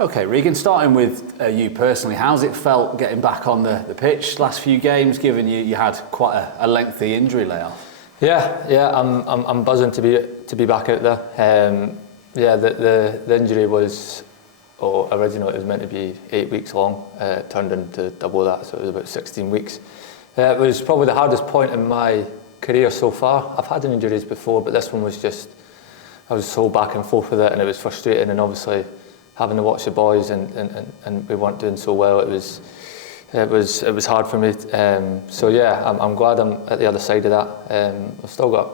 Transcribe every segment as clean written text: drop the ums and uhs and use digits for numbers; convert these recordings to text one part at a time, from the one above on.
Okay, Regan, starting with you personally, how's it felt getting back on the pitch last few games, given you had quite a lengthy injury layoff? Yeah, I'm buzzing to be back out there. Yeah, the injury was, originally it was meant to be 8 weeks long. It turned into double that, so it was about 16 weeks. It was probably the hardest point in my career so far. I've had injuries before, but this one was just, I was so back and forth with it, and it was frustrating. And obviously, having to watch the boys and we weren't doing so well, it was hard for me. So yeah, I'm glad I'm at the other side of that. I've still got,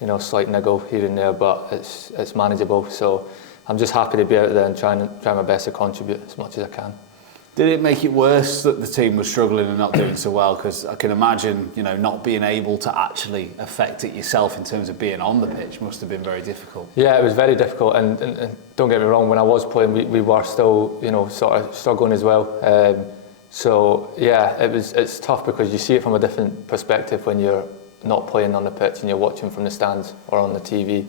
a slight niggle here and there, but it's manageable. So I'm just happy to be out there and try my best to contribute as much as I can. Did it make it worse that the team was struggling and not doing so well? Because I can imagine, not being able to actually affect it yourself in terms of being on the pitch must have been very difficult. Yeah, it was very difficult, and don't get me wrong, when I was playing, we were still, sort of struggling as well. So yeah, it's tough because you see it from a different perspective when you're not playing on the pitch and you're watching from the stands or on the TV.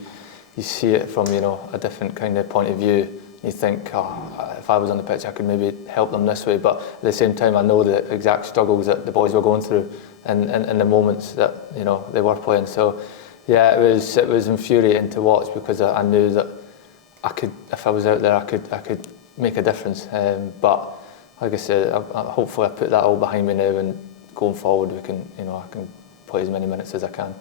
You see it from, a different kind of point of view. You think, if I was on the pitch, I could maybe help them this way. But at the same time, I know the exact struggles that the boys were going through and the moments that they were playing. So yeah, it was infuriating to watch because I knew that I could, if I was out there, I could make a difference. But like I said, hopefully I put that all behind me now, and going forward, I can play as many minutes as I can.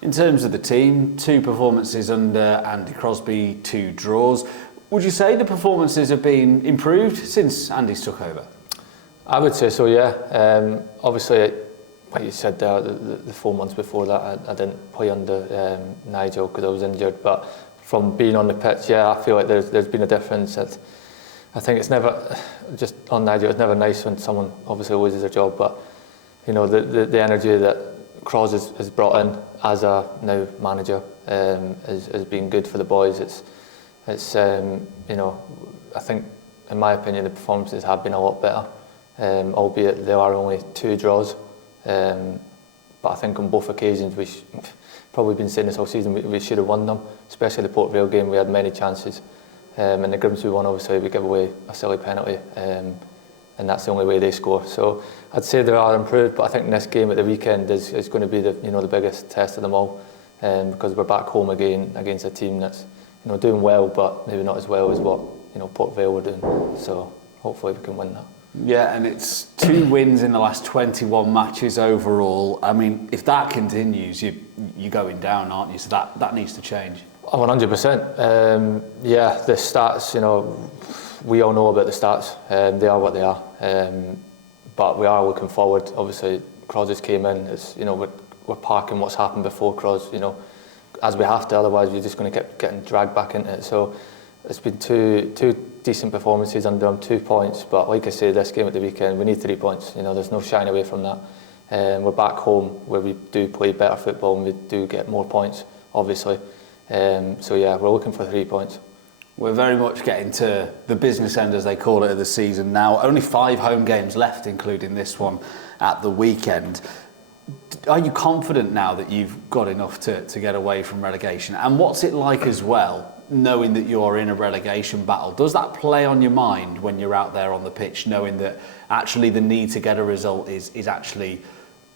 In terms of the team, 2 performances under Andy Crosby, 2 draws. Would you say the performances have been improved since Andy's took over? I would say so, yeah. Obviously, like you said there, the 4 months before that, I didn't play under Nigel because I was injured. But from being on the pitch, yeah, I feel like there's been a difference. I think it's never, just on Nigel, it's never nice when someone obviously loses their job, but the energy that Cros has brought in as a now manager has been good for the boys. It's I think, in my opinion, the performances have been a lot better, albeit there are only 2 draws. But I think on both occasions, we've probably been saying this all season, we should have won them, especially the Port Vale game. We had many chances. And the Grimsby one, obviously, we give away a silly penalty, and that's the only way they score. So I'd say they are improved, but I think this game at the weekend is going to be the biggest test of them all, because we're back home again against a team that's doing well, but maybe not as well as what Port Vale were doing. So hopefully we can win that. Yeah, and it's 2 wins in the last 21 matches overall. I mean, if that continues, you're going down, aren't you? So that needs to change. 100%. Yeah, the stats, we all know about the stats. They are what they are. But we are looking forward. Obviously, Cros just came in. It's, we're parking what's happened before Cros, as we have to, otherwise we're just going to keep getting dragged back into it. So it's been two decent performances under them, 2 points. But like I say, this game at the weekend, we need 3 points. There's no shying away from that. We're back home where we do play better football and we do get more points, obviously. So yeah, we're looking for 3 points. We're very much getting to the business end, as they call it, of the season now. Only 5 home games left, including this one at the weekend. Are you confident now that you've got enough to get away from relegation? And what's it like as well, knowing that you're in a relegation battle? Does that play on your mind when you're out there on the pitch, knowing that actually the need to get a result is actually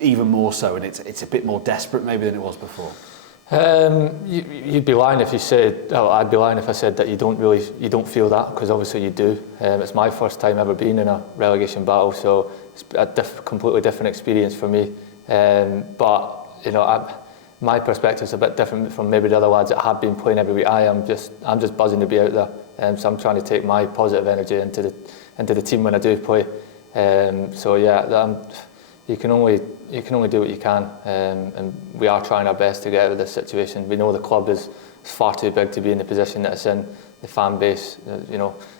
even more so, and it's a bit more desperate maybe than it was before? You'd be lying if you said, I'd be lying if I said that you don't feel that, because obviously you do. It's my first time ever being in a relegation battle, so it's a completely different experience for me. But my perspective's a bit different from maybe the other lads that have been playing every week. I'm just buzzing to be out there, so I'm trying to take my positive energy into the team when I do play. So yeah, you can only do what you can, and we are trying our best to get out of this situation. We know the club is far too big to be in the position that it's in. The fan base,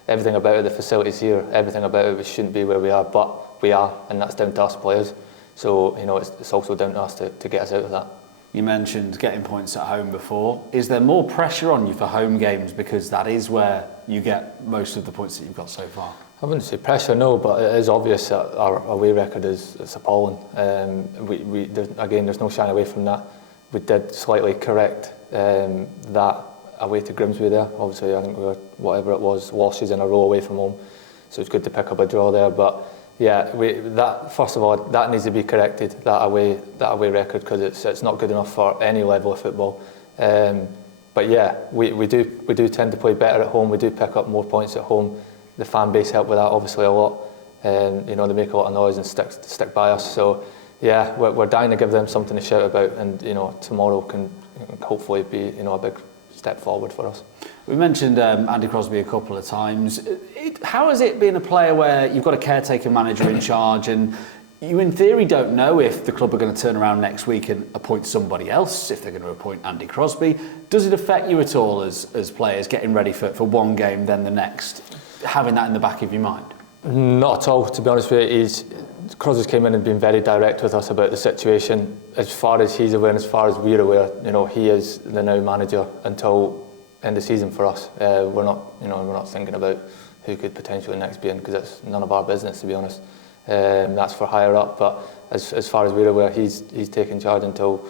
everything about it, the facilities here, everything about it, we shouldn't be where we are, but we are, and that's down to us players. So it's also down to us to get us out of that. You mentioned getting points at home before. Is there more pressure on you for home games because that is where you get most of the points that you've got so far? I wouldn't say pressure, no, but it is obvious that our away record is appalling. There's no shying away from that. We did slightly correct that away to Grimsby there. Obviously, I think we were, whatever it was, losses in a row away from home, so it's good to pick up a draw there. But yeah, that first of all, that needs to be corrected, that away record, because it's not good enough for any level of football. But yeah, we do tend to play better at home. We do pick up more points at home. The fan base help with that obviously a lot. You know, they make a lot of noise and stick by us. So yeah, we're dying to give them something to shout about, and you know, tomorrow can hopefully be, you know, a big step forward for us. We mentioned Andy Crosby a couple of times. How has it been a player where you've got a caretaker manager in charge, and you in theory don't know if the club are going to turn around next week and appoint somebody else, if they're going to appoint Andy Crosby? Does it affect you at all as players getting ready for one game then the next, having that in the back of your mind? Not at all, to be honest with you. Crosby's came in and been very direct with us about the situation. As far as he's aware and as far as we're aware, you know, he is the now manager until end of season for us. We're not thinking about who could potentially next be in, because it's none of our business, to be honest. That's for higher up, but as far as we're aware, he's taking charge until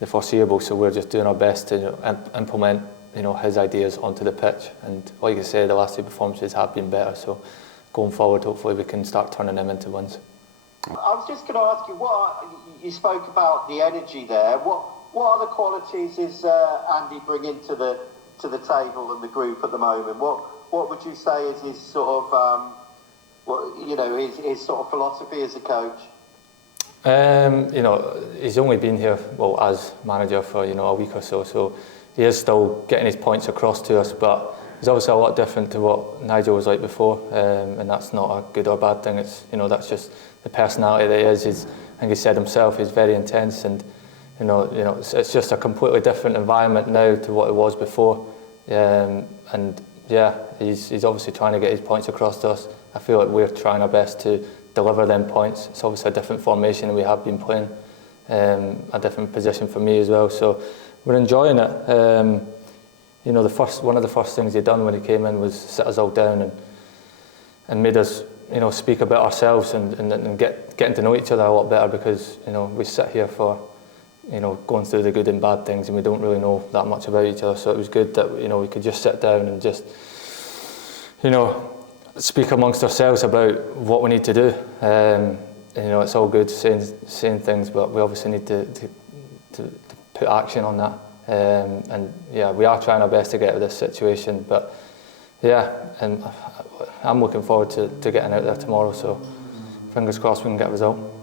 the foreseeable. So we're just doing our best to, you know, implement, you know, his ideas onto the pitch. And like I said, the last two performances have been better. So going forward, hopefully we can start turning them into wins. I was just going to ask you, you spoke about the energy there. What other qualities is Andy bringing to the table and the group at the moment? What would you say is his sort of his sort of philosophy as a coach? You know, he's only been here, well, as manager for, you know, a week or so, so he is still getting his points across to us, but he's obviously a lot different to what Nigel was like before, and that's not a good or bad thing. It's, you know, that's just the personality that he is. I think he said himself, he's very intense, and you know, it's just a completely different environment now to what it was before, and yeah, he's obviously trying to get his points across to us. I feel like we're trying our best to deliver them points. It's obviously a different formation than we have been playing, a different position for me as well. So we're enjoying it. You know, one of the first things he done when he came in was sit us all down and made us, you know, speak about ourselves and getting to know each other a lot better, because, you know, we sit here for, you know, going through the good and bad things, and we don't really know that much about each other. So it was good that, you know, we could just sit down and just, you know, speak amongst ourselves about what we need to do. You know, it's all good saying things, but we obviously need to put action on that. And yeah, we are trying our best to get out of this situation, but yeah, and I'm looking forward to getting out there tomorrow, so fingers crossed we can get a result.